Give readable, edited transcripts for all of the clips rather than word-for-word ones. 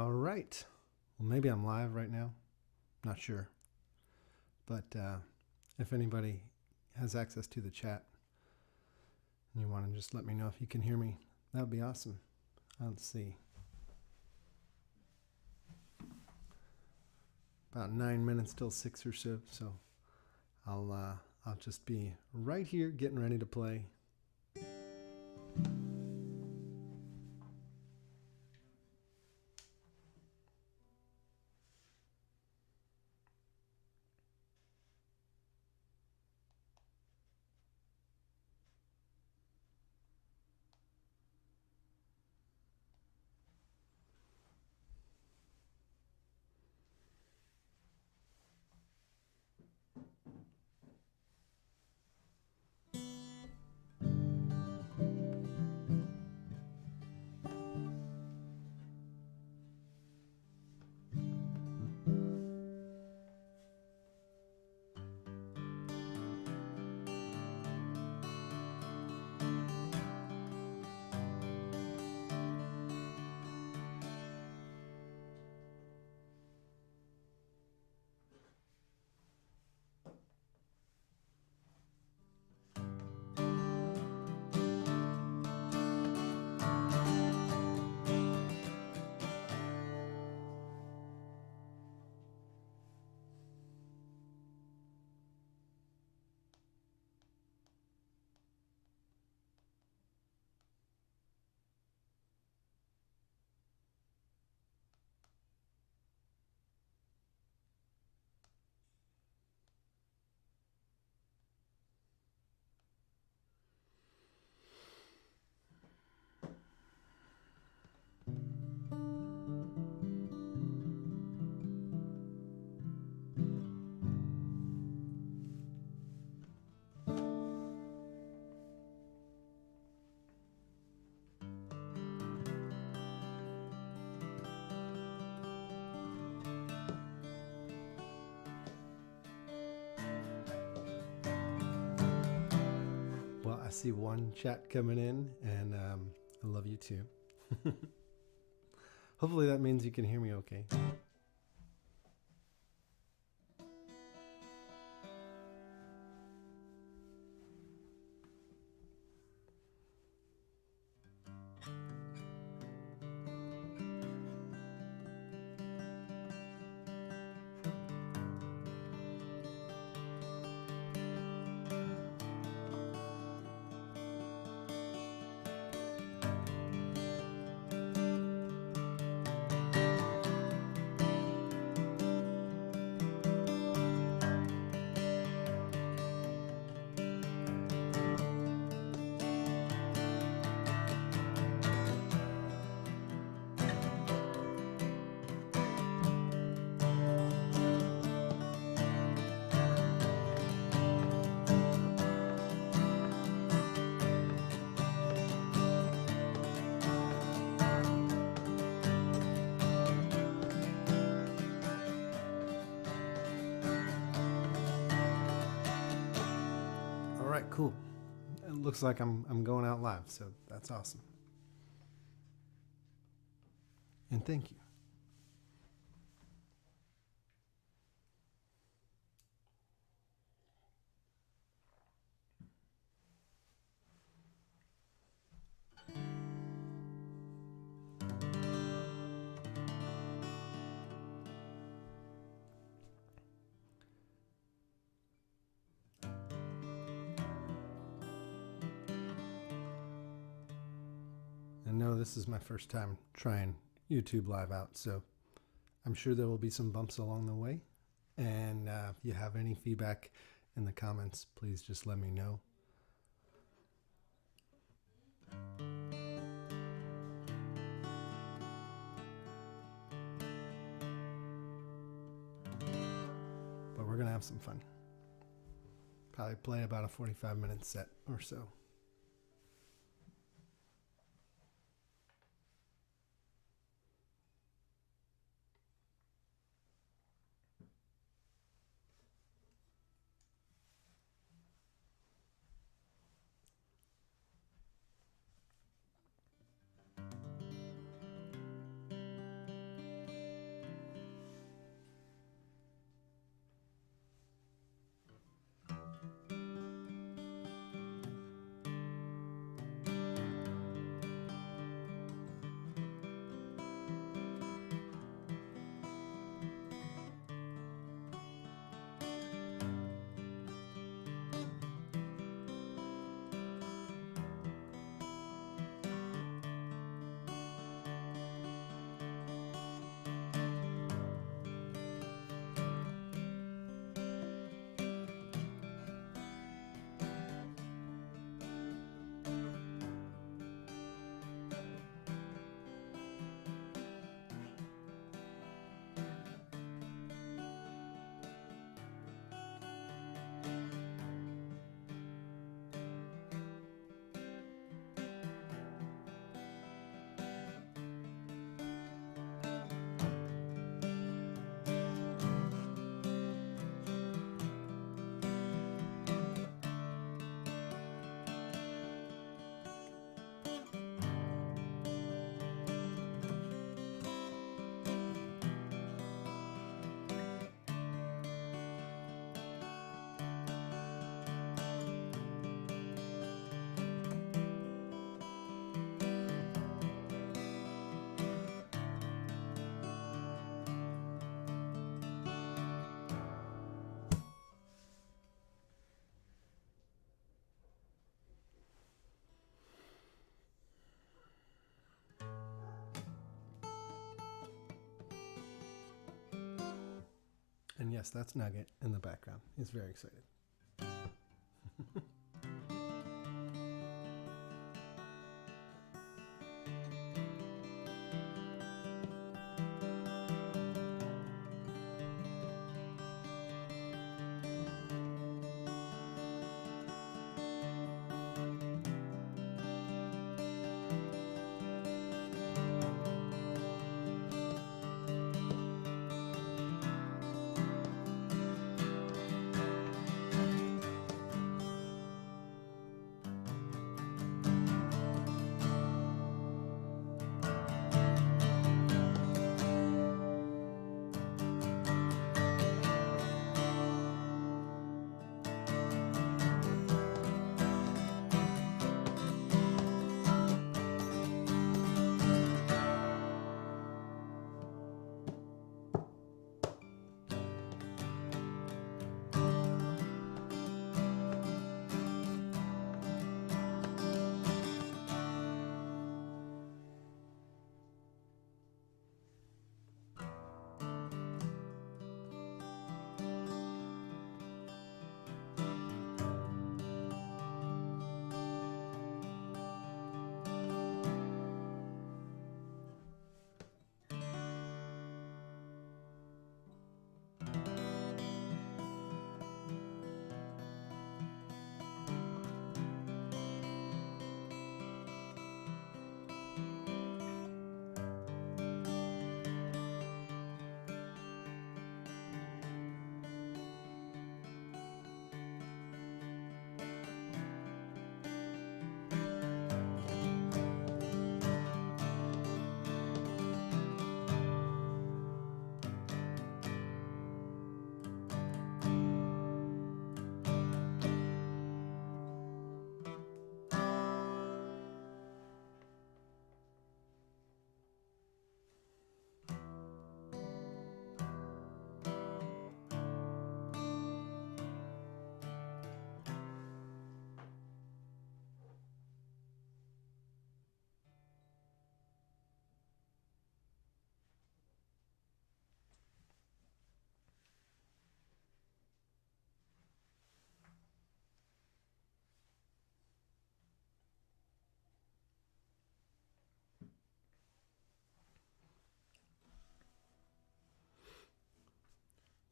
All right. Well, maybe I'm live right now. Not sure. But if anybody has access to the chat and you want to just let me know if you can hear me, that would be awesome. Let's see. About 9 minutes till 6 or so. So I'll just be right here getting ready to play. Well, I see one chat coming in, and I love you too. Hopefully that means you can hear me okay. Cool. It looks like I'm going out live, so that's awesome. And thank you. And no, this is my first time trying YouTube Live out, so I'm sure there will be some bumps along the way. And if you have any feedback in the comments, please just let me know. But we're going to have some fun. Probably play about a 45-minute set or so. And yes, that's Nugget in the background. He's very excited.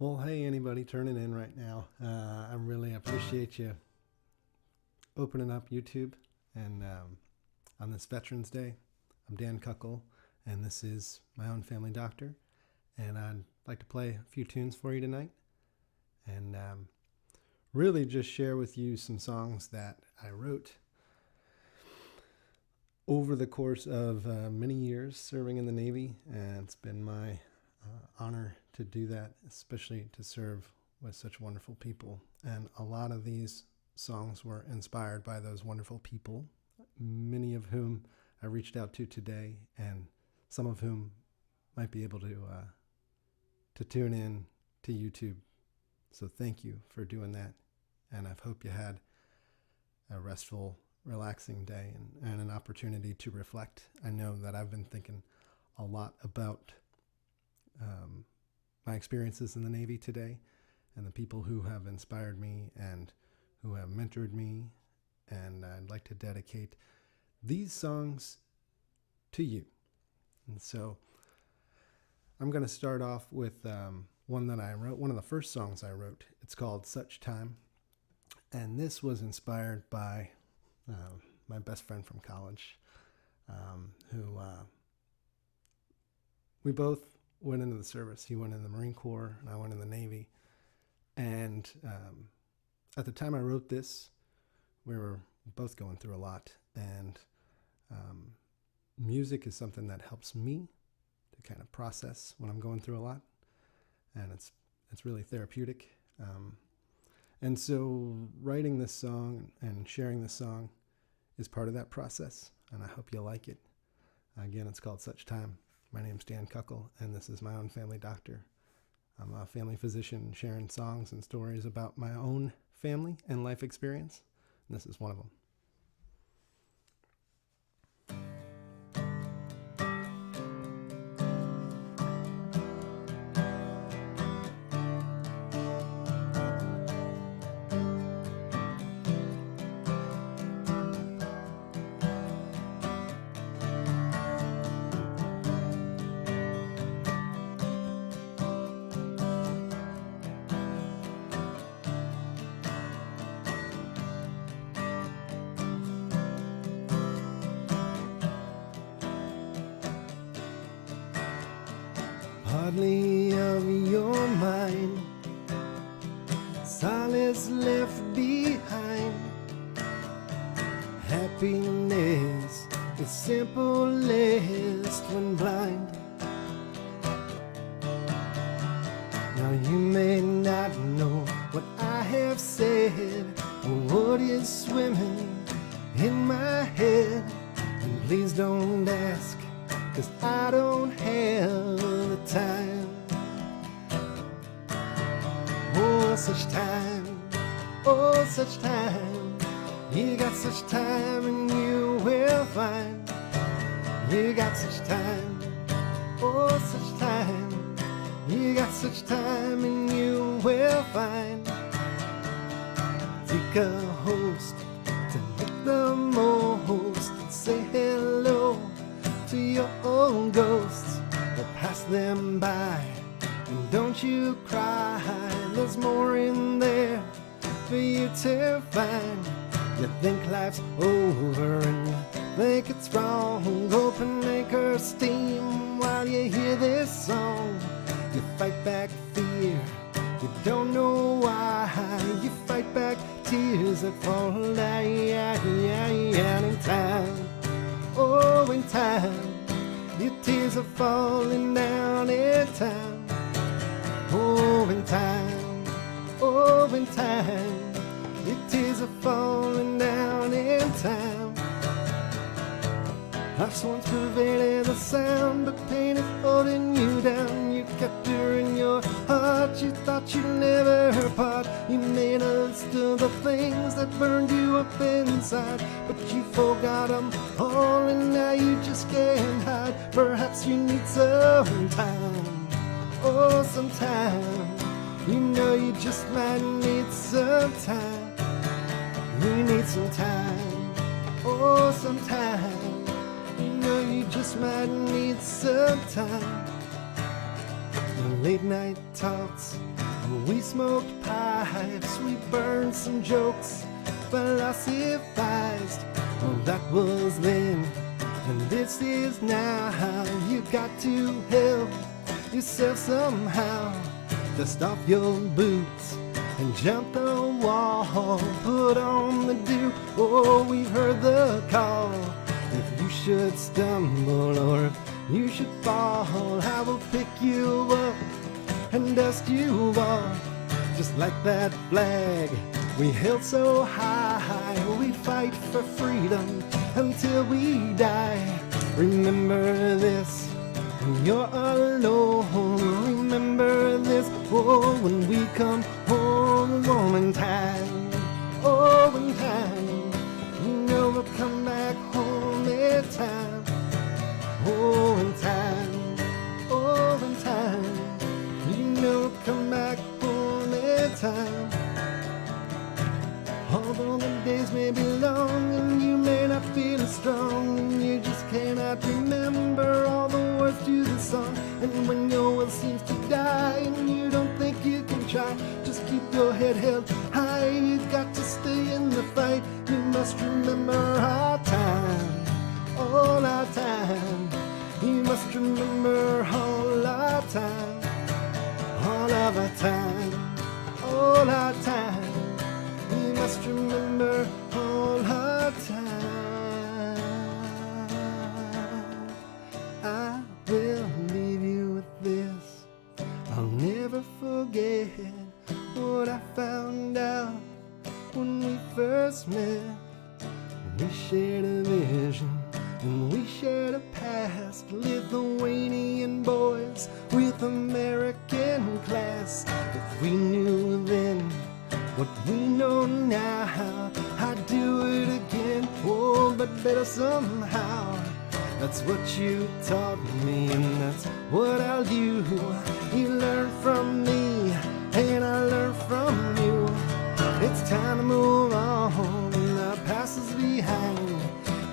Well, hey, anybody turning in right now, I really appreciate you opening up YouTube. And on this Veterans Day, I'm Dan Kuckel, and this is my own family doctor. And I'd like to play a few tunes for you tonight, and really just share with you some songs that I wrote over the course of many years serving in the Navy. And it's been my honor to do that, especially to serve with such wonderful people. And a lot of these songs were inspired by those wonderful people, many of whom I reached out to today, and some of whom might be able to tune in to YouTube. So thank you for doing that, and I hope you had a restful, relaxing day and an opportunity to reflect. I know that I've been thinking a lot about my experiences in the Navy today, and the people who have inspired me and who have mentored me, and I'd like to dedicate these songs to you. And so I'm going to start off with one that I wrote, one of the first songs I wrote. It's called Such Time, and this was inspired by my best friend from college, who we both went into the service. He went in the Marine Corps, and I went in the Navy. And at the time I wrote this, we were both going through a lot. And music is something that helps me to kind of process when I'm going through a lot. And it's really therapeutic. And so writing this song and sharing this song is part of that process. And I hope you like it. Again, it's called Such Time. My name's Dan Kuckel, and this is my own family doctor. I'm a family physician sharing songs and stories about my own family and life experience. And this is one of them. softly of your mind, solace left behind. Happiness is simplest when blind. Now you may not know what I have said, or what is swimming in my head. And please don't ask, 'cause I don't have the time. Oh, such time, oh, such time. You got such time and you will find. You got such time, oh, such time. You got such time and you will find. Take a host to make the most. Say hello to your own ghosts, or pass them by. And don't you cry, there's more in there for you to find. You think life's over and you think it's wrong. Open anchor steam while you hear this song. You fight back fear, you don't know why. You fight back tears that fall down in time. Oh, in time, your tears are falling down in time. Oh, in time, oh, in time, your tears are falling down in time. Life's once pervaded the sound, but pain is holding you down. You kept her in your heart, you thought you'd never part. You made a list of the things that burned you up inside, but you forgot them all and now you just can't hide. Perhaps you need some time, oh, some time. You know you just might need some time. You need some time, oh, some time. You know you just might need some time. Late night talks, we smoked pipes, we burned some jokes, philosophized. Well, that was then, and this is now. You got to help yourself somehow. Dust off your boots and jump the wall, put on the dew. Oh, we've heard the call. If you should stumble or if you should fall, I will pick you up and dust you off. Just like that flag we held so high, we fight for freedom until we die. Remember this when you're alone. Remember this, oh, when we come home. Oh, in time, oh, in time, you know we'll come back home in time. Oh, in time, oh, in time, you know we'll come back home in time. Although the days may be long and you may not feel as strong, and you just cannot remember all the words to the song. And when your will seems to die and you don't think you can try, just keep your head held high. You got to stay in the fight. You must remember our time, all our time. You must remember all our time, all of our time, all our time. You must remember all our time. I will leave you with this. I'll never forget what I found out when we first met. We shared a vision and we shared a past. Lithuanian boys with American class. If we knew then what we know now, I'd do it again, oh, but better somehow. That's what you taught me, and that's what I'll do. You learn from me, and I learn from you. It's time to move on, our past is behind.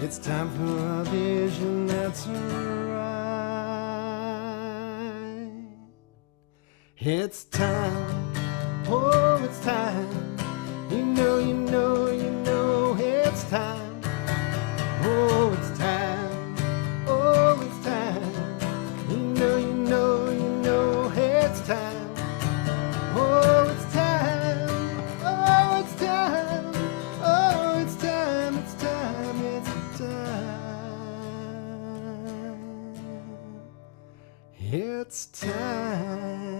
It's time for a vision that's right. It's time, oh, it's time. You know, you know, you know it's time. Oh, it's time. Oh, it's time. You know, you know, you know It's time.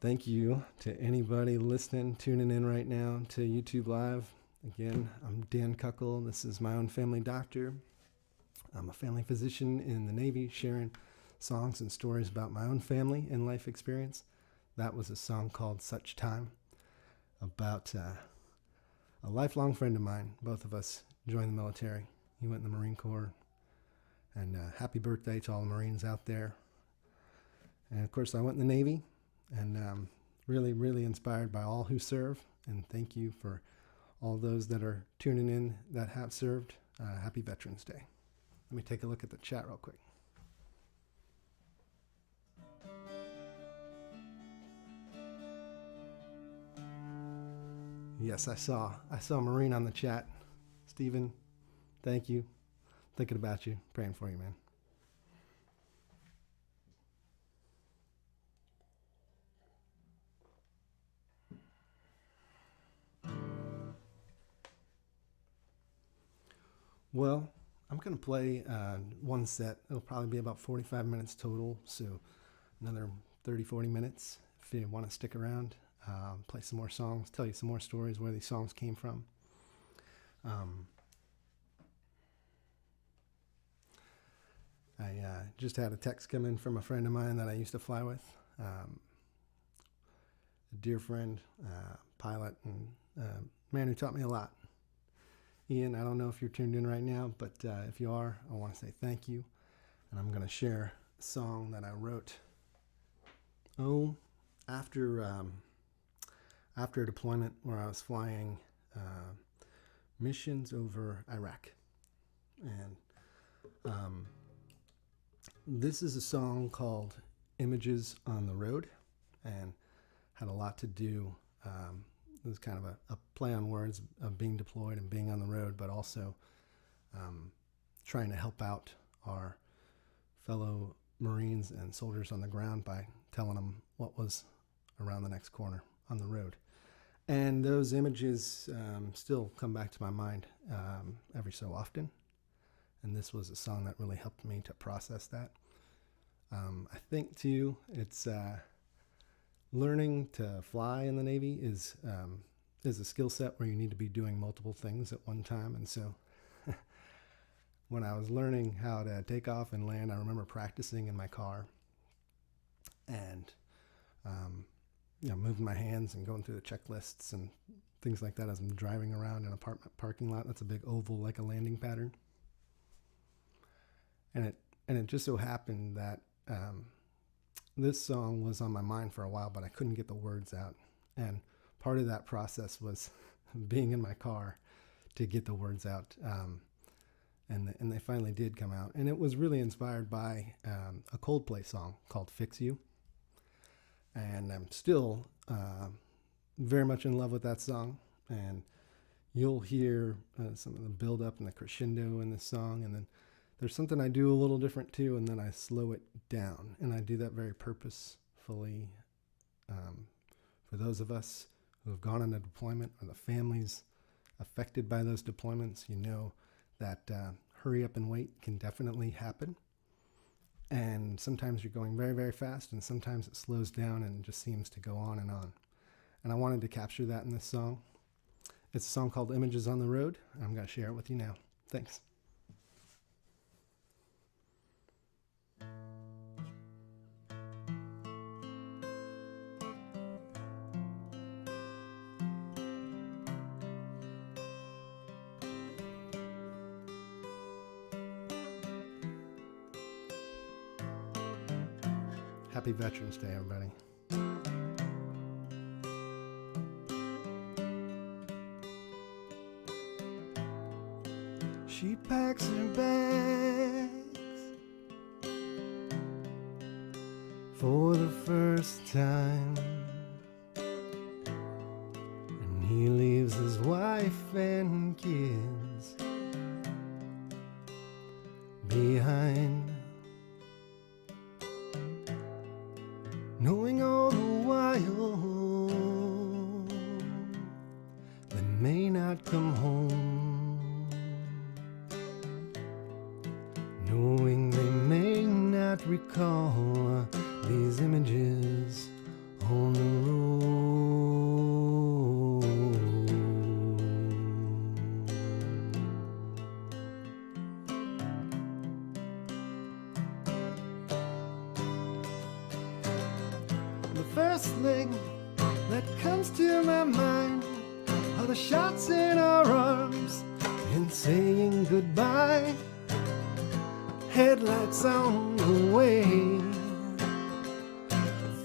Thank you to anybody listening, tuning in right now to YouTube Live. Again, I'm Dan Kuckel. This is my own family doctor. I'm a family physician in the Navy, sharing songs and stories about my own family and life experience. That was a song called Such Time, about a lifelong friend of mine. Both of us joined the military. He went in the Marine Corps. And happy birthday to all the Marines out there. And of course, I went in the Navy, and really, really inspired by all who serve. And thank you for all those that are tuning in that have served. Happy Veterans Day. Let me take a look at the chat real quick. Yes, I saw a Marine on the chat. Stephen, thank you. Thinking about you, praying for you, man. Well, I'm going to play one set. It'll probably be about 45 minutes total, so another 30, 40 minutes if you want to stick around. Play some more songs, tell you some more stories where these songs came from. I just had a text come in from a friend of mine that I used to fly with, a dear friend, pilot, and man who taught me a lot. Ian, I don't know if you're tuned in right now, but if you are, I want to say thank you. And I'm going to share a song that I wrote, after a deployment where I was flying missions over Iraq. And this is a song called Images on the Road, and had a lot to do. It was kind of a play on words of being deployed and being on the road, but also trying to help out our fellow Marines and soldiers on the ground by telling them what was around the next corner on the road. And those images still come back to my mind every so often. And this was a song that really helped me to process that. I think, too, it's learning to fly in the Navy is a skill set where you need to be doing multiple things at one time. And so when I was learning how to take off and land, I remember practicing in my car and moving my hands and going through the checklists and things like that as I'm driving around an apartment parking lot. That's a big oval like a landing pattern. And it just so happened that this song was on my mind for a while, but I couldn't get the words out. And part of that process was being in my car to get the words out. And they finally did come out. And it was really inspired by a Coldplay song called Fix You. And I'm still very much in love with that song. And you'll hear some of the build up and the crescendo in this song. And then there's something I do a little different too, and then I slow it down. And I do that very purposefully for those of us who have gone on a deployment or the families affected by those deployments. You know that hurry up and wait can definitely happen. And sometimes you're going very, very fast, and sometimes it slows down and just seems to go on and on. And I wanted to capture that in this song. It's a song called Images on the Road. I'm going to share it with you now. Thanks. Happy Veterans Day, everybody. She packs her bags for the first time, and he leaves his wife and kids behind. Knowing all the while they may not come home. call these images on the road. The first thing that comes to my mind are the shots in our arms and saying goodbye. Headlights on the way,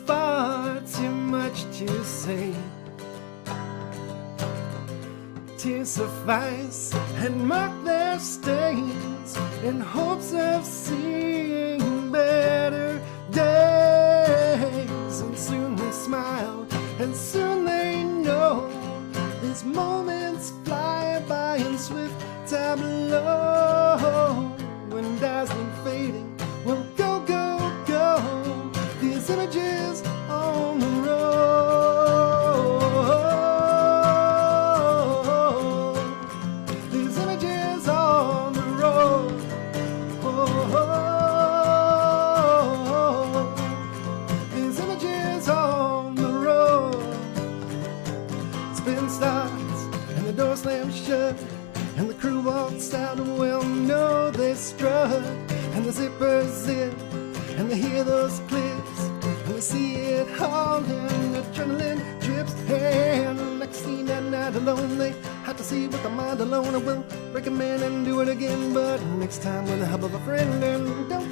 far too much to say. Tears suffice and mark their stains in hopes of seeing better days. And soon they smile, and soon they know these moments fly by in swift tableau. When dazzling fading will go, go, go, these images on the road. These images on the road. These images on the road. Spin starts and the door slams shut, and the crew walks out, and well, no, they strut, and the zippers zip, and they hear those clicks, and they see it all, and adrenaline drips, and next scene that night alone, they have to see with the mind alone. I will break a man and do it again, but next time with the help of a friend. And don't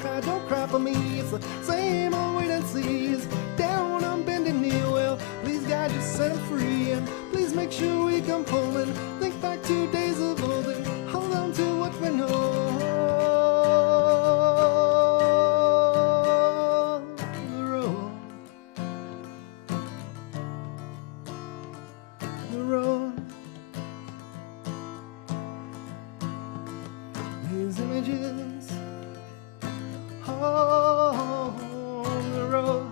cry for me, it's the same old wait and see. It's down on bended knee, well, please God, just set him free, and please make sure we come home and think back to days of old and hold on to what we know. The road, the road. These images on the road.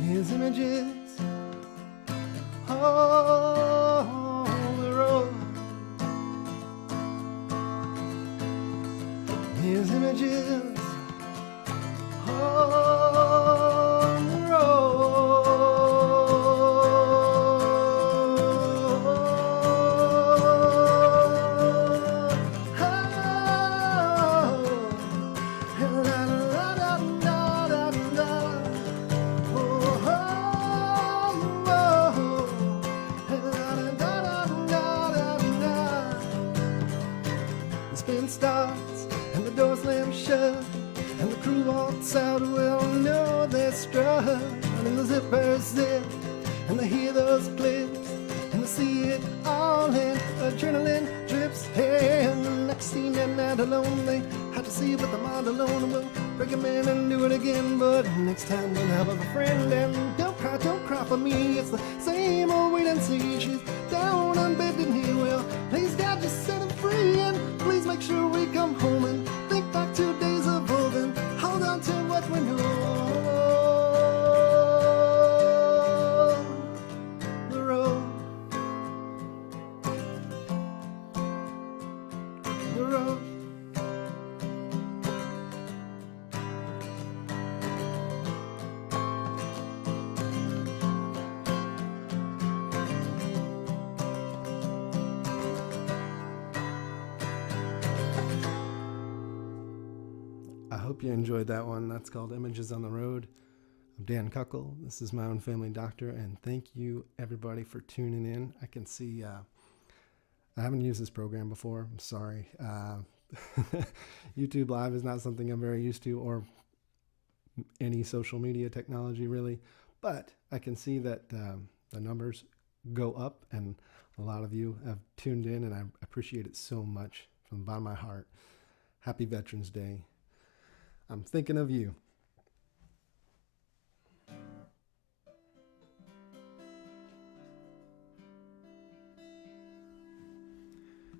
These images on the road. These images on the road. The spin starts and the door slams shut, and the crew walks out. Well, no, they strut, and the zippers zip, and they hear those clicks, and they see it all, and adrenaline drips. And the next scene that night alone, they have to see with the mind alone. We'll break a man and do it again, but next time we'll have a friend. And don't cry for me, it's the same old wait and see. She's down on bended knee, well, please God, just set her free, and please make sure we come home and think back to days of old and hold on to what we know. The road, the road. I hope you enjoyed that one. That's called Images on the Road. I'm Dan Kuckel. This is my own family doctor, and thank you everybody for tuning in. I can see I haven't used this program before. I'm sorry. YouTube Live is not something I'm very used to, or any social media technology really, but I can see that the numbers go up, and a lot of you have tuned in, and I appreciate it so much from the bottom of my heart. Happy Veterans Day. I'm thinking of you.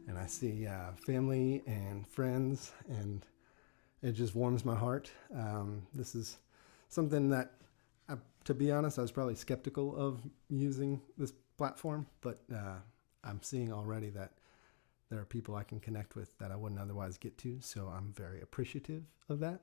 And I see family and friends, and it just warms my heart. This is something that, to be honest, I was probably skeptical of using this platform, but I'm seeing already that there are people I can connect with that I wouldn't otherwise get to. So I'm very appreciative of that.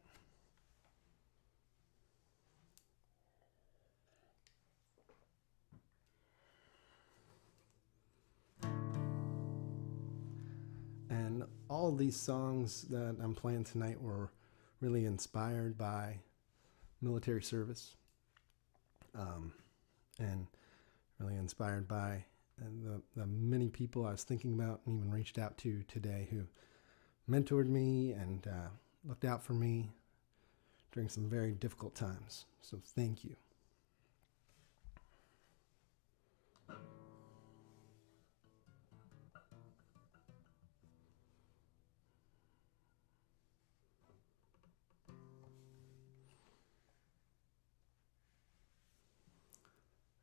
And all these songs that I'm playing tonight were really inspired by military service, and really inspired by the many people I was thinking about and even reached out to today who mentored me and looked out for me during some very difficult times. So thank you.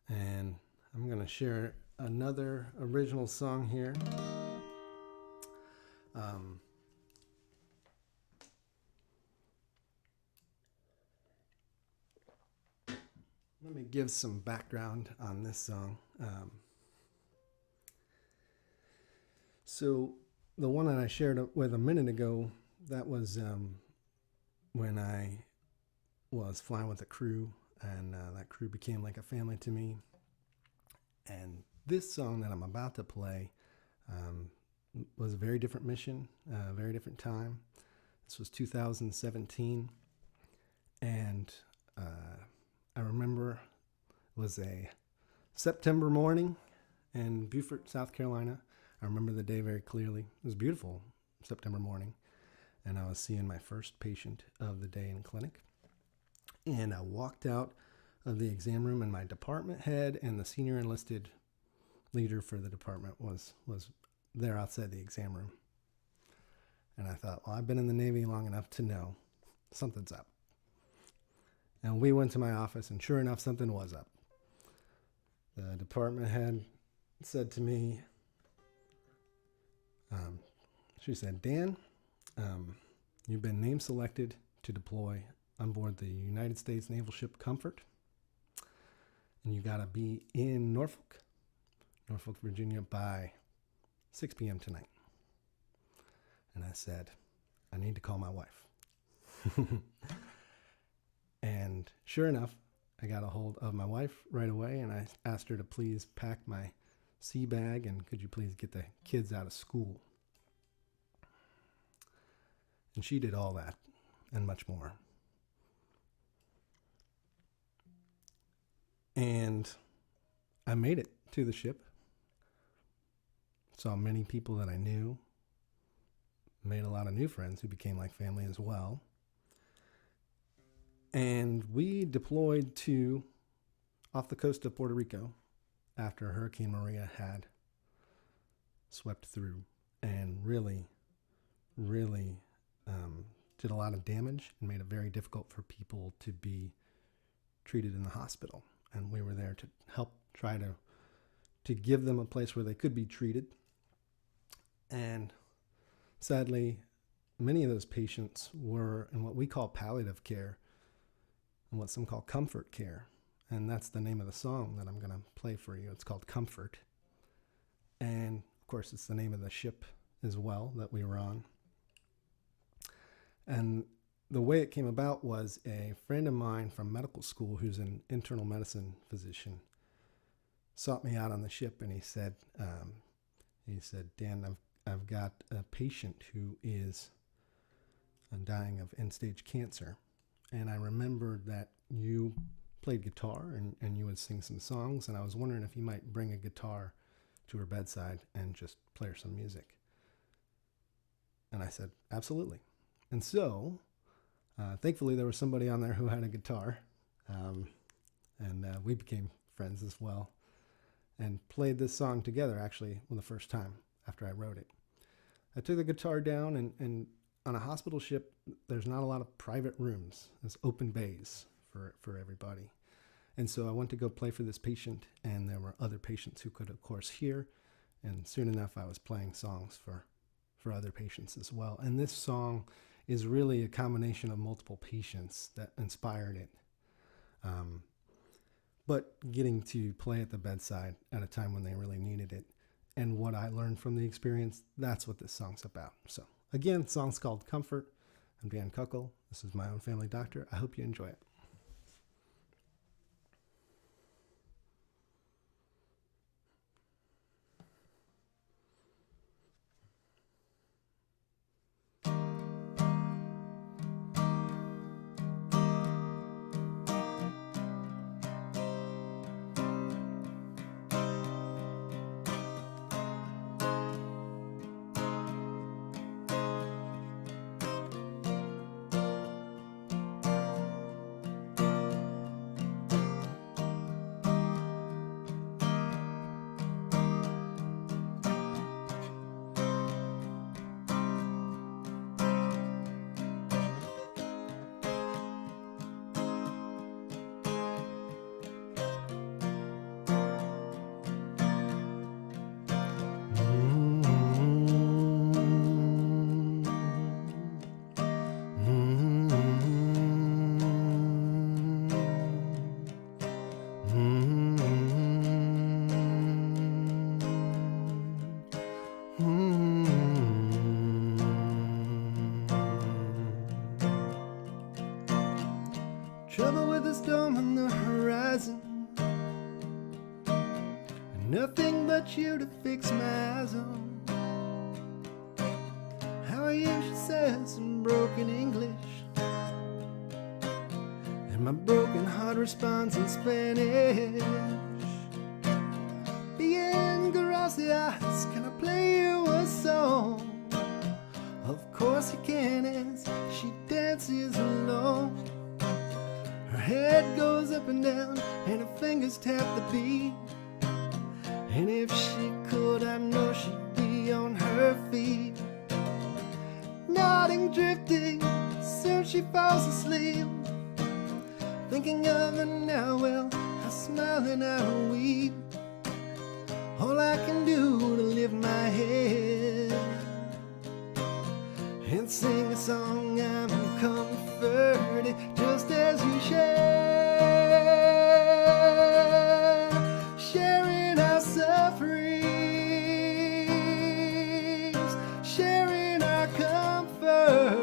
And I'm going to share another original song here. Let me give some background on this song. So the one that I shared with a minute ago, that was when I was flying with a crew, and that crew became like a family to me. And this song that I'm about to play was a very different mission, a very different time. This was 2017, and I remember it was a September morning in Beaufort, South Carolina. I remember the day very clearly. It was a beautiful September morning, and I was seeing my first patient of the day in clinic. And I walked out of the exam room, and my department head and the senior enlisted leader for the department was there outside the exam room. And I thought, well, I've been in the Navy long enough to know something's up. And we went to my office, and sure enough, something was up. The department head said to me, she said, Dan, you've been name selected to deploy on board the United States naval ship Comfort, and you got to be in Norfolk, Virginia by 6 p.m. tonight. And I said, I need to call my wife. And sure enough, I got a hold of my wife right away, and I asked her to please pack my sea bag, and could you please get the kids out of school? And she did all that and much more. And I made it to the ship, saw many people that I knew, made a lot of new friends who became like family as well. And we deployed to off the coast of Puerto Rico after Hurricane Maria had swept through and really did a lot of damage and made it very difficult for people to be treated in the hospital. And we were there to help try to give them a place where they could be treated. And sadly, many of those patients were in what we call palliative care and what some call comfort care. And that's the name of the song that I'm going to play for you. It's called Comfort. And of course, it's the name of the ship as well that we were on. And the way it came about was a friend of mine from medical school who's an internal medicine physician sought me out on the ship, and he said, Dan, I've got a patient who is dying of end-stage cancer. And I remembered that you played guitar and you would sing some songs, and I was wondering if you might bring a guitar to her bedside and just play her some music. And I said, absolutely. And so, thankfully, there was somebody on there who had a guitar, and we became friends as well, and played this song together, actually, for the first time after I wrote it. I took the guitar down, and on a hospital ship, there's not a lot of private rooms. There's open bays for everybody. And so I went to go play for this patient, and there were other patients who could, of course, hear. And soon enough, I was playing songs for other patients as well. And this song is really a combination of multiple patients that inspired it. But getting to play at the bedside at a time when they really needed it. And what I I learned from the experience. That's what this song's about. So again, the song's called Comfort. I'm Dan Kuckel. This is my own family doctor. I hope you enjoy it. Trouble with the storm on the horizon, nothing but you to fix my eyes on. How are you, she says in broken English, and my broken heart responds in Spanish. Bien, gracias, can I play you a song? Of course you can, as she dances alone. Her head goes up and down, and her fingers tap the beat. And if she could, I know she'd be on her feet. Nodding, drifting, soon she falls asleep. Thinking of her now, well, I smile and I weep. All I can do to lift my head and sing a song, I'm comforted, just as you share, sharing our sufferings, sharing our comfort,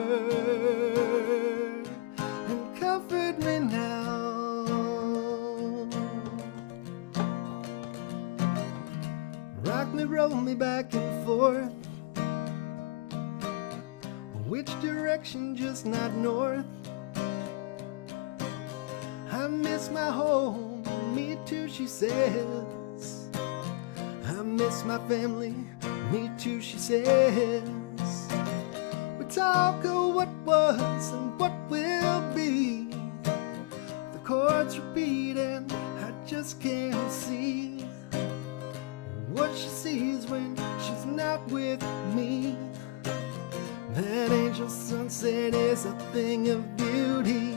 and comfort me now. Rock me, roll me back and forth. Which direction, just not north? I miss my home, me too, she says. I miss my family, me too, she says. We talk of what was and what will be. The chords repeat and I just can't see what she sees when she's not with me. That angel sunset is a thing of beauty.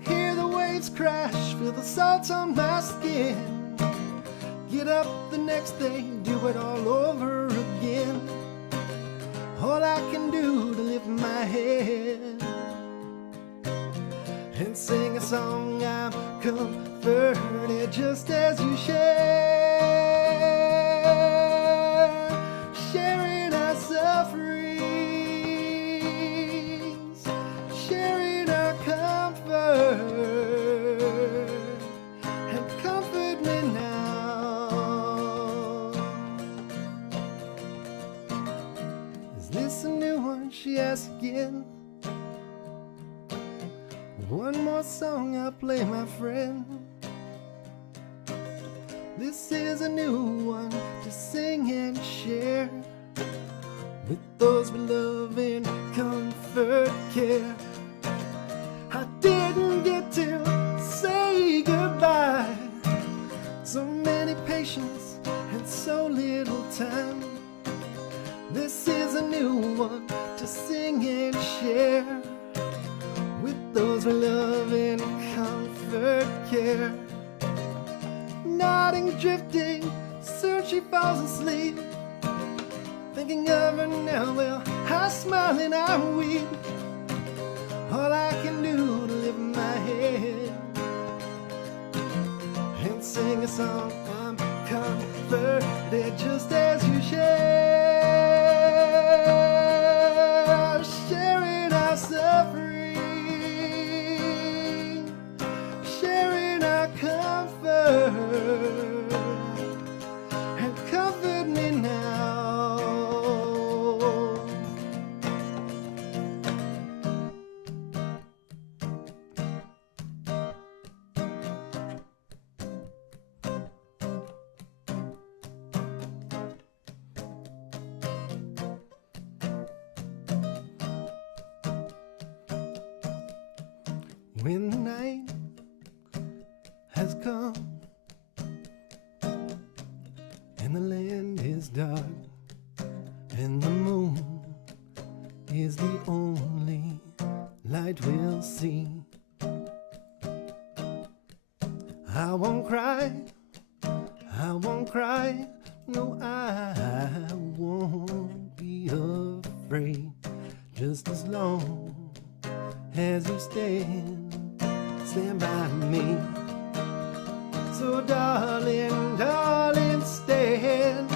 Hear the waves crash, feel the salt on my skin. Get up the next day, do it all over again. All I can do to lift my head and sing a song, I'm comforted, just as you share, sharing our sufferings, sharing our comfort, and comfort me now. Is this a new one, she asks again? One more song I'll play, my friend. This is a new one to sing and share with those we love in comfort care. I didn't get to say goodbye. So many patients and so little time. This is a new one to sing and share with those we love in comfort care. Nodding, drifting, soon she falls asleep. Thinking of her now, well, I smile and I weep. All I can do to lift my head and sing a song, I'm comforted, just as When the night has come and the land is dark and the moon is the only light we'll see, I won't cry, I won't cry, no, I won't be afraid, just as long as you stand by me. So darling, darling, stand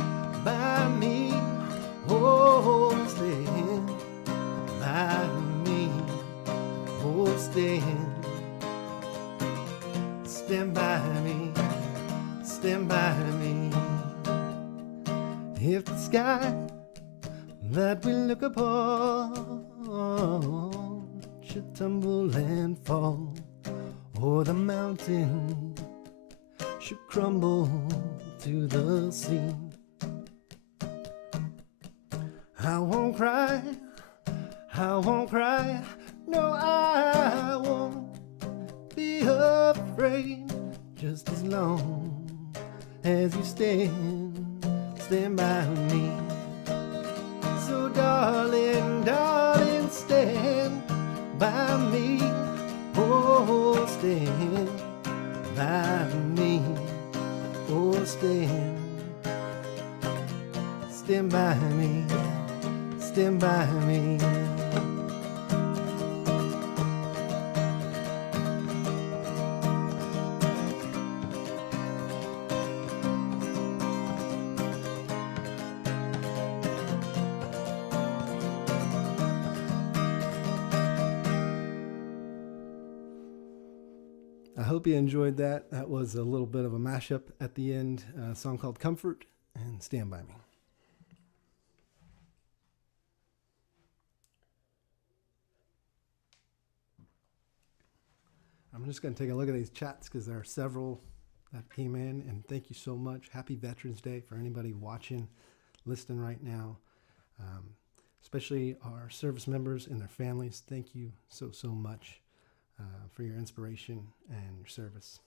by me, oh, stand by me, oh, stand by me, stand by me. If the sky that we look upon should tumble and fall, or the mountain should crumble to the sea, I won't cry, I won't cry, no, I won't be afraid, just as long as you stand by me. So darling, darling, stand by me, oh, stand by me, oh, stand by me, stand by me. I hope you enjoyed that. That was a little bit of a mashup at the end, a song called Comfort and Stand By Me. I'm just going to take a look at these chats because there are several that came in, and thank you so much. Happy Veterans Day for anybody watching, listening right now, especially our service members and their families. Thank you so much for your inspiration and your service.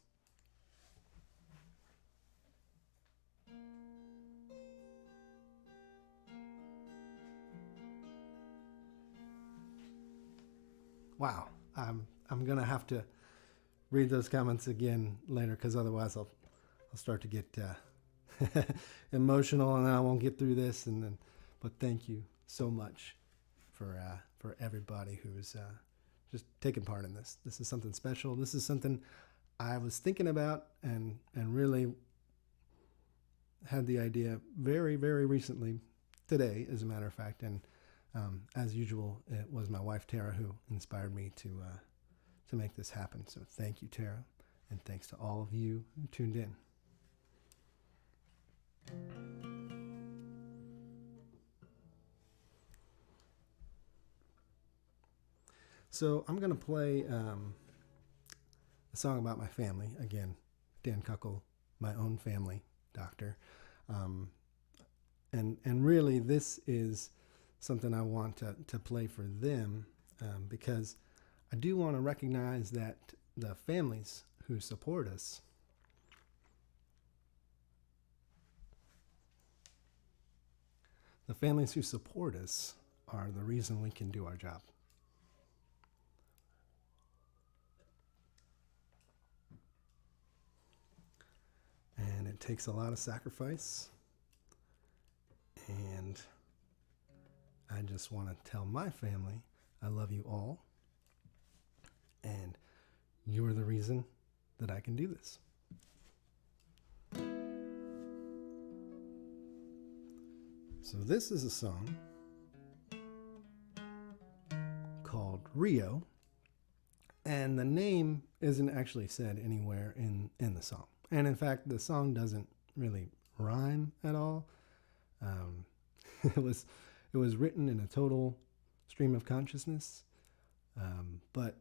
Wow, I'm gonna have to read those comments again later, because otherwise I'll start to get emotional, and then I won't get through this. But thank you so much for everybody who's just taking part in this. This is something special. This is something I was thinking about and really had the idea very, very recently, today, as a matter of fact. And as usual, it was my wife, Tara, who inspired me to make this happen. So thank you, Tara, and thanks to all of you who tuned in. So I'm going to play a song about my family. Again, Dan Kuckel, my own family doctor. And really, this is something I want to play for them, because I do want to recognize that the families who support us are the reason we can do our job. And it takes a lot of sacrifice. And I just want to tell my family, I love you all. And you're the reason that I can do this. So this is a song called Rio. And the name isn't actually said anywhere in the song. And in fact, the song doesn't really rhyme at all. It was written in a total stream of consciousness. But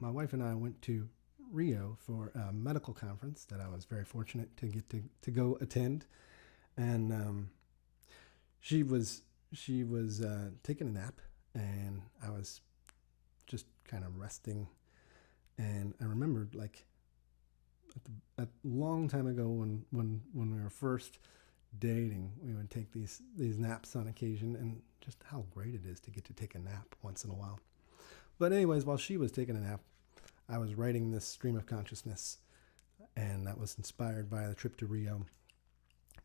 my wife and I went to Rio for a medical conference that I was very fortunate to get to go attend. And she was taking a nap, and I was just kind of resting And I remembered, like, a long time ago when we were first dating, we would take these naps on occasion, and just how great it is to get to take a nap once in a while. But anyways, while she was taking a nap, I was writing this stream of consciousness, and that was inspired by the trip to Rio.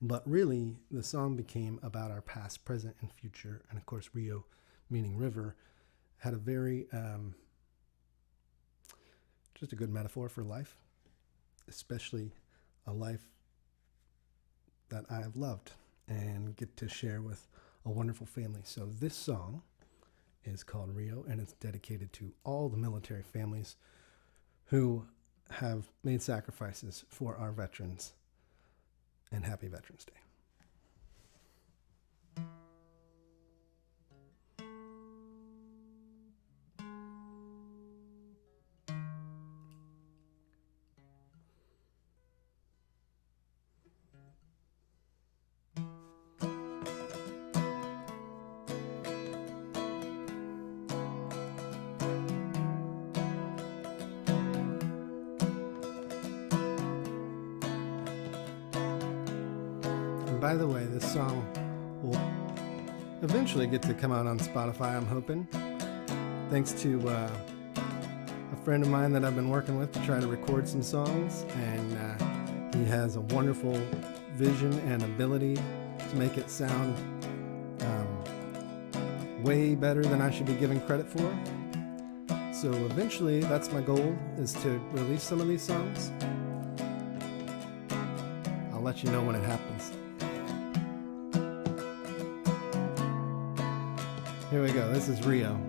But really, the song became about our past, present, and future. And of course, Rio, meaning river, had a very, just a good metaphor for life, especially a life that I have loved and get to share with a wonderful family. So this song is called Rio, and it's dedicated to all the military families who have made sacrifices for our veterans. And happy Veterans Day. By the way, this song will eventually get to come out on Spotify, I'm hoping. Thanks to a friend of mine that I've been working with to try to record some songs, and he has a wonderful vision and ability to make it sound way better than I should be giving credit for. So eventually, that's my goal, is to release some of these songs. I'll let you know when it happens. Here we go. This is Rio.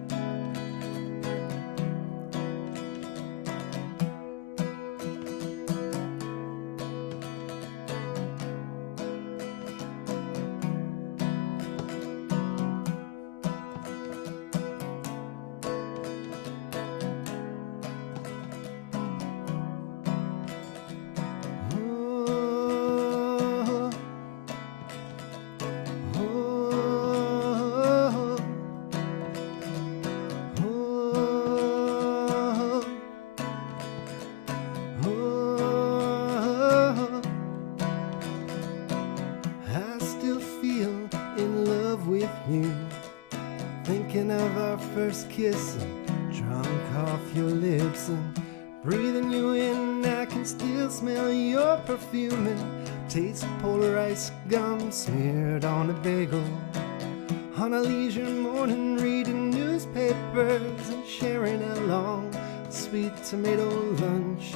Thinking of our first kiss and drunk off your lips and breathing you in. I can still smell your perfume and taste polar ice gum smeared on a bagel. On a leisure morning, reading newspapers and sharing a long sweet tomato lunch.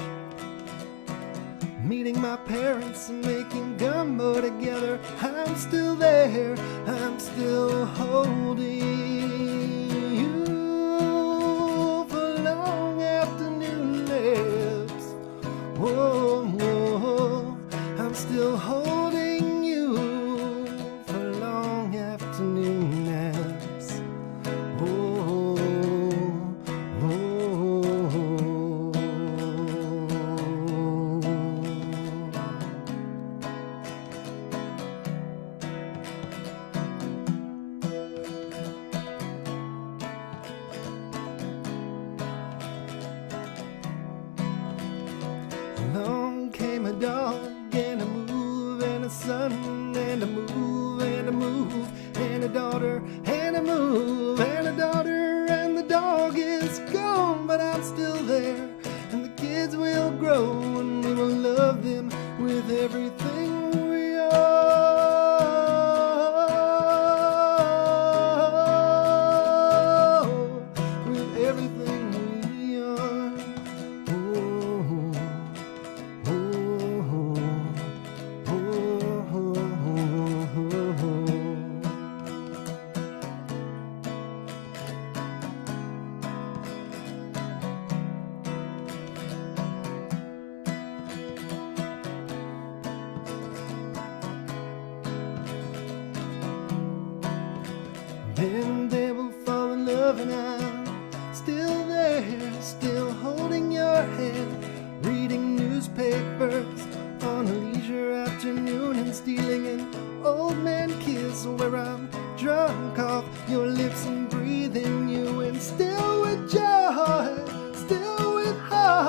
Meeting my parents and making gumbo together. I'm still there, I'm still holding you for long afternoon naps. Whoa, whoa, I'm still holding you for long afternoon naps. Whoa, whoa. Along came a dog and a move and a son and a move and a move and a daughter and a move and a daughter, and the dog is gone, but I'm still there, and the kids will grow and we will love them with everything we are, with everything we are. Then they will fall in love, and I'm still there, still holding your hand, reading newspapers on a leisure afternoon and stealing an old man kiss where I'm drunk off your lips and breathing you in, still with joy, still with heart.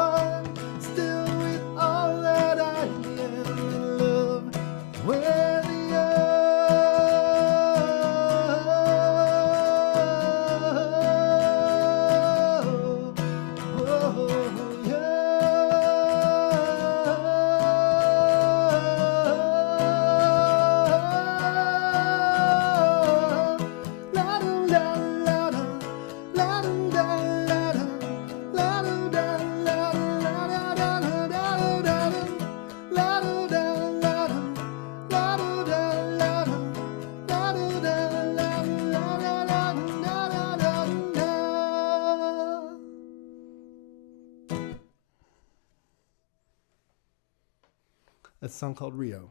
a song called Rio.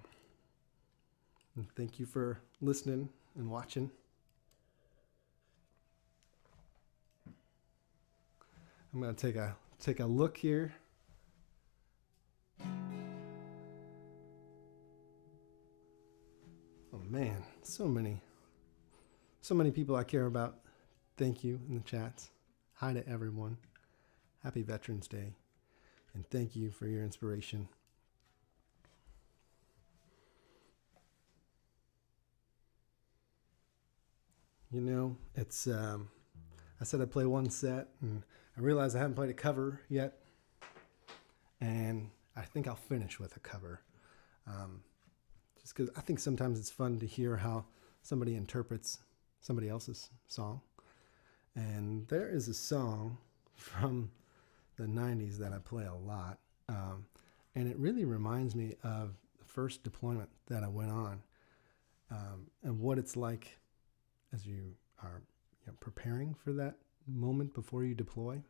And thank you for listening and watching. I'm going to take a look here. Oh man, so many people I care about. Thank you in the chats. Hi to everyone. Happy Veterans Day. And thank you for your inspiration. You know, it's, I said I'd play one set, and I realized I haven't played a cover yet. And I think I'll finish with a cover. Just because I think sometimes it's fun to hear how somebody interprets somebody else's song. And there is a song from the 90s that I play a lot. And it really reminds me of the first deployment that I went on, and what it's like as you are preparing for that moment before you deploy.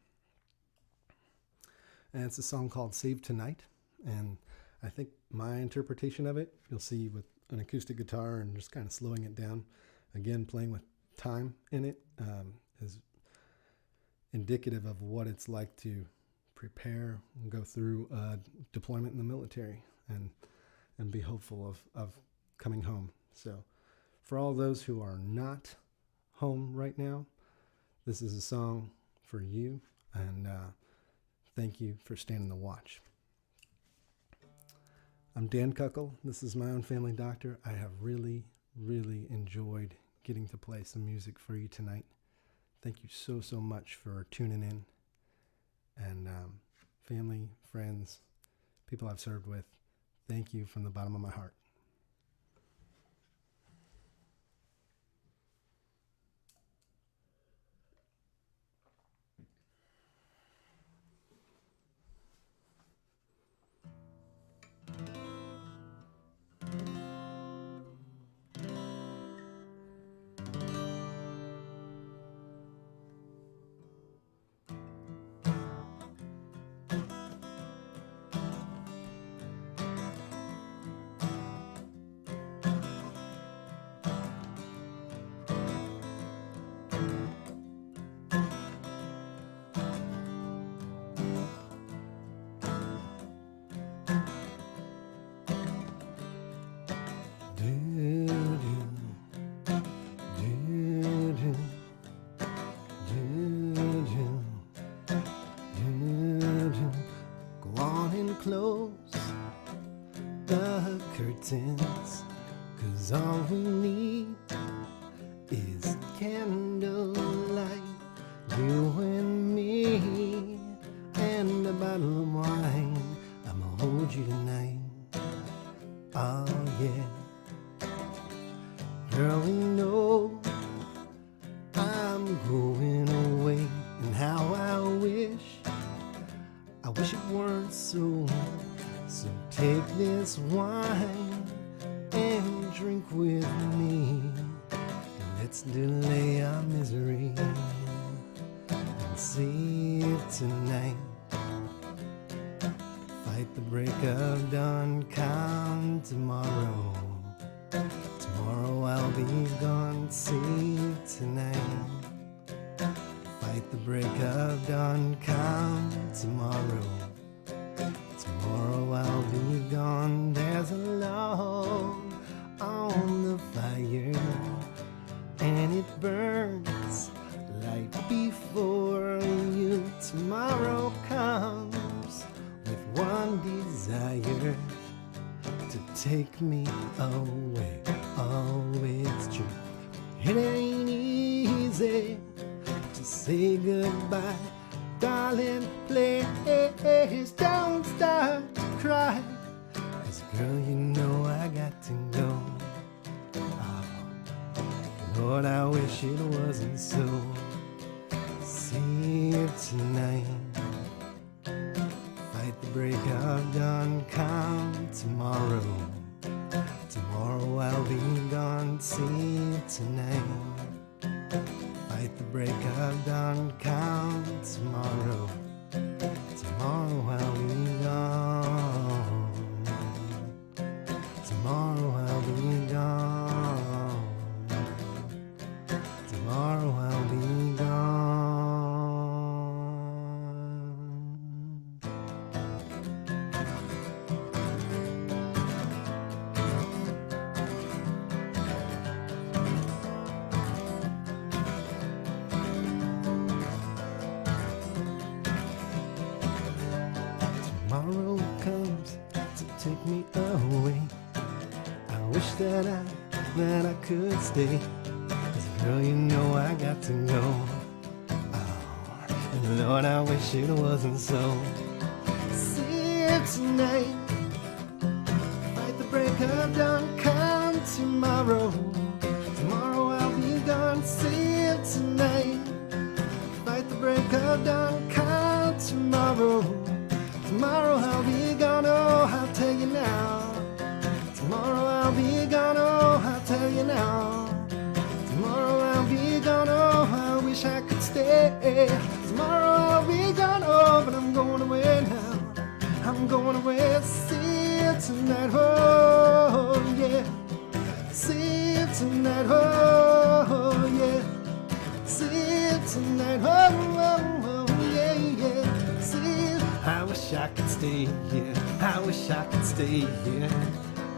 And it's a song called Save Tonight. And I think my interpretation of it, you'll see with an acoustic guitar and just kind of slowing it down, again, playing with time in it, is indicative of what it's like to prepare and go through a deployment in the military and be hopeful of coming home. So for all those who are not home right now, this is a song for you, and thank you for standing the watch. I'm Dan Kuckel. This is my own family doctor. I have really, really enjoyed getting to play some music for you tonight. Thank you so much for tuning in. And family, friends, people I've served with, thank you from the bottom of my heart. Close the curtains, 'cause all we need is candlelight, you and me, and a bottle of wine. I'ma hold you tonight, oh yeah. Girl, we know I'm going away, and how I wish it weren't so. So take this wine and drink with me. Let's delay our misery and save tonight. Fight the break of dawn, come tomorrow. Tomorrow I'll be gone, save tonight. Fight the break of dawn, come tomorrow. Tomorrow I'll be gone. There's a log on the fire, and it burns like before you. Tomorrow comes with one desire, to take me away. Oh, it's true, it ain't easy to say goodbye. Darling, please don't start to cry, 'cause girl, you know I got to go. Oh, Lord, I wish it wasn't so. Save tonight. Fight the break of dawn, come tomorrow. Tomorrow I'll be gone, save tonight. Fight the break of dawn, come tomorrow. Tomorrow I'll be gone. that I could stay. 'Cause girl, you know I got to go. Oh, and Lord, I wish it wasn't so. See you tonight. Fight the break of dawn. Come tomorrow. Tomorrow I'll be gone. See you tonight. Fight the break of dawn. Come tomorrow. Tomorrow I'll be gone. Oh, I'll tell you now. Tomorrow I'll be gone, oh, I'll tell you now. Tomorrow I'll be gone, oh, I wish I could stay. Tomorrow I'll be gone, oh, but I'm going away now. I'm going away, see you tonight, oh, yeah. See you tonight, oh, yeah. See you tonight, oh, yeah, yeah. See you. I wish I could stay here. I wish I could stay here.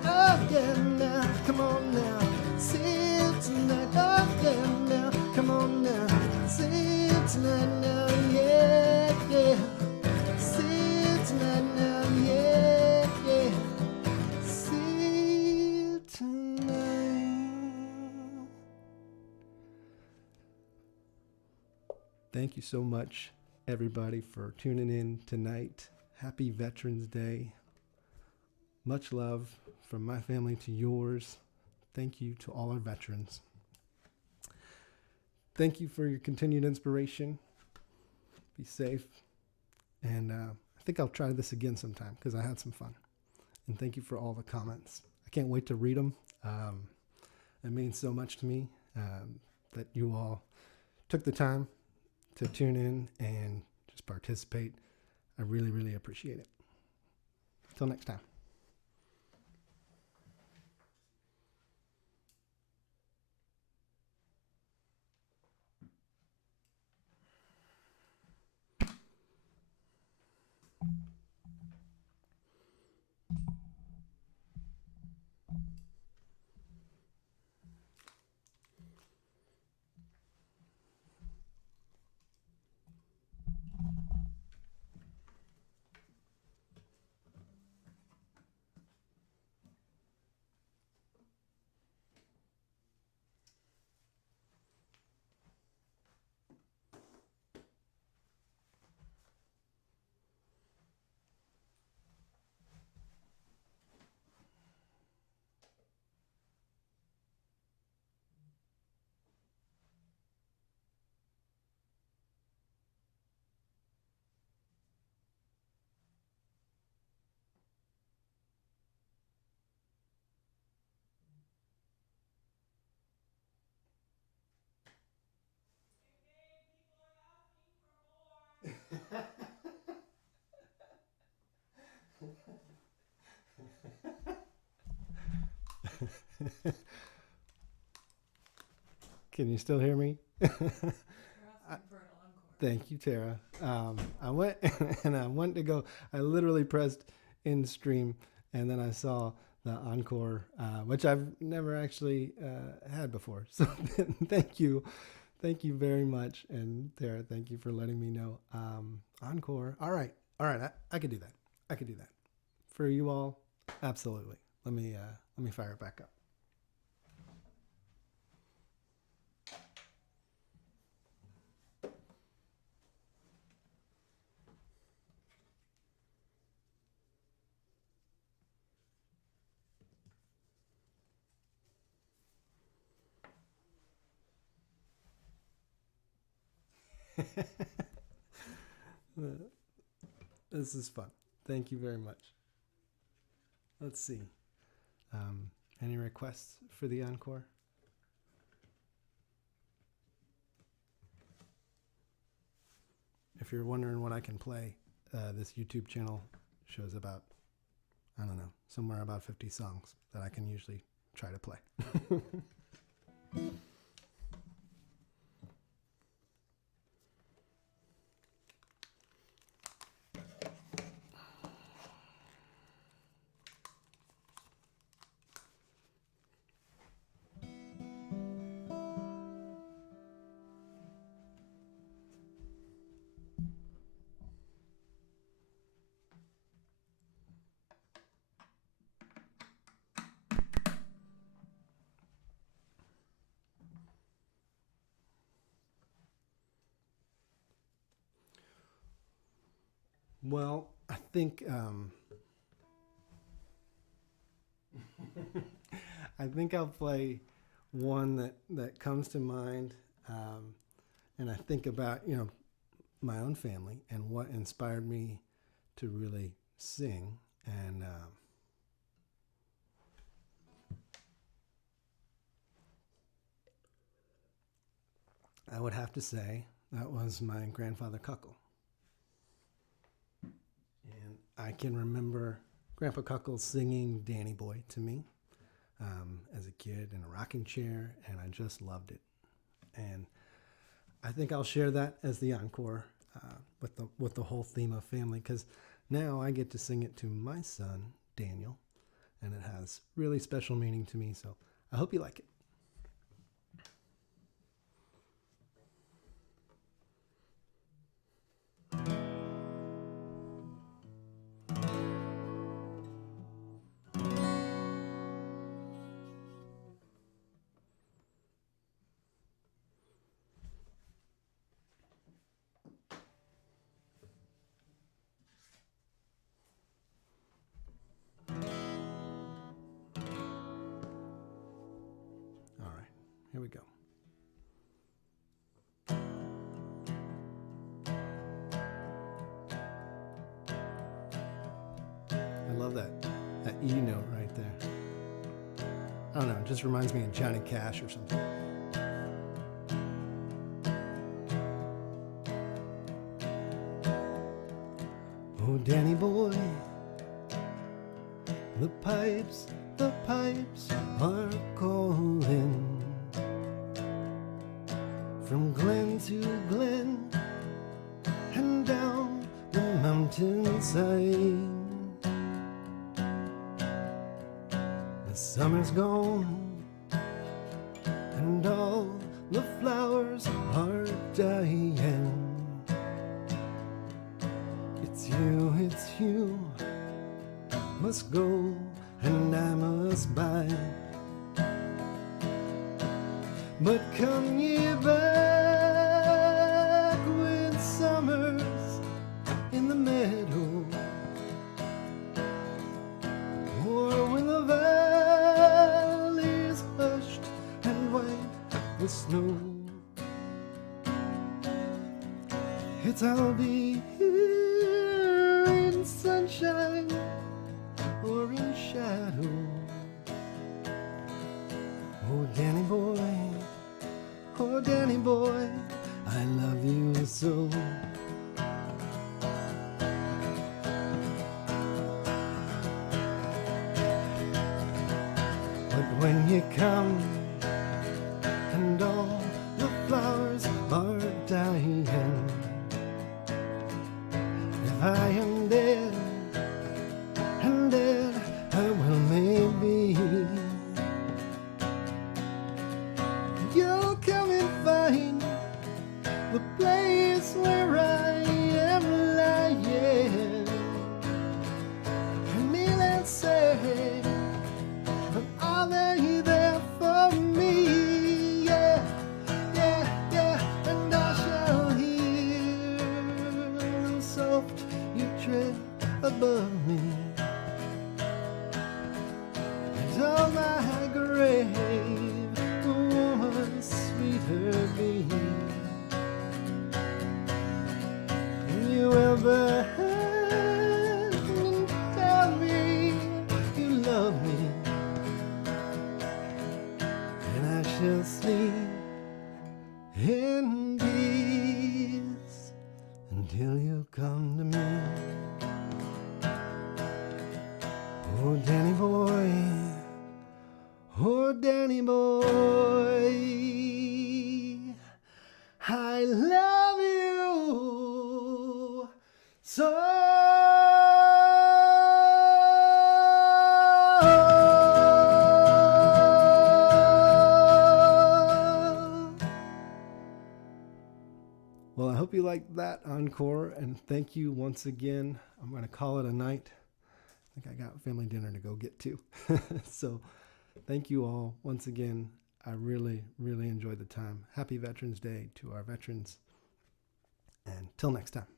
Oh yeah, now, come on now, see you tonight. Oh yeah, now, come on now, see you tonight now, yeah, yeah. See you tonight now, yeah, yeah. See you tonight. Thank you so much, everybody, for tuning in tonight. Happy Veterans Day. Much love from my family to yours. Thank you to all our veterans. Thank you for your continued inspiration. Be safe. And I think I'll try this again sometime because I had some fun. And thank you for all the comments. I can't wait to read them. It means so much to me that you all took the time to tune in and just participate. I really, really appreciate it. Until next time. Can you still hear me? Thank you, Tara. I went and I went to go. I literally pressed in stream, and then I saw the encore, which I've never actually had before. So thank you very much, and Tara, thank you for letting me know. Encore. All right. I could do that. I could do that for you all. Absolutely. Let me fire it back up. This is fun. Thank you very much. Let's see. Any requests for the encore? If you're wondering what I can play, this YouTube channel shows about, I don't know, somewhere about 50 songs that I can usually try to play. Well, I think I think I'll play one that comes to mind, and I think about my own family and what inspired me to really sing. And I would have to say that was my grandfather Kuckel. And I can remember Grandpa Kuckel singing Danny Boy to me as a kid in a rocking chair, and I just loved it. And I think I'll share that as the encore with the whole theme of family, because now I get to sing it to my son Daniel, and it has really special meaning to me. So I hope you like it. All right, here we go. I love that E note right there. I don't know, it just reminds me of Johnny Cash or something. Oh, Danny boy, the pipes are calling from glen to glen and down the mountainside. The summer's gone and all the flowers are dying. It's you, must go and I must buy. But come ye back when summer's in the meadow, or when the valley's hushed and white with snow. It's I'll be here in sunshine or in shadow. Oh, Danny boy, I love you so. But when you come and all the flowers are dying, if I am dead, and dead I will maybe, you'll come and find the place where I am lying, and kneel and say, are they there for me? Yeah, yeah, yeah, and I shall hear the soft you tread above me, and all my grave the woman sweeter be. And you ever had and tell me you love me, and I shall sleep in peace until you come to me. Oh, Danny boy, oh, Danny boy, I love you so. Well, I hope you liked that encore, and thank you once again. I'm going to call it a night. I think I got family dinner to go get to. So thank you all once again. I really, really enjoyed the time. Happy Veterans Day to our veterans. And till next time.